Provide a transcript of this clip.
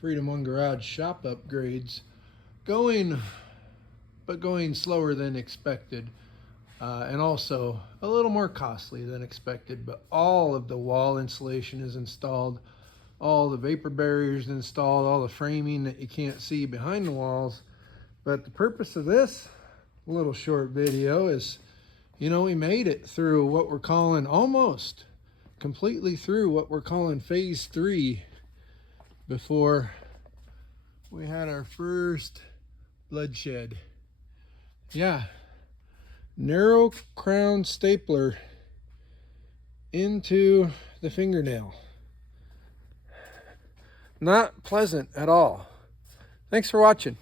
Freedom One Garage shop upgrades going slower than expected, and also a little more costly than expected, but all of the wall insulation is installed, all the vapor barriers installed, all the framing that you can't see behind the walls. But the purpose of this little short video is, we made it through what we're calling, almost completely through what we're calling phase 3 before we had our first bloodshed. Yeah, narrow crown stapler into the fingernail. Not pleasant at all. Thanks for watching.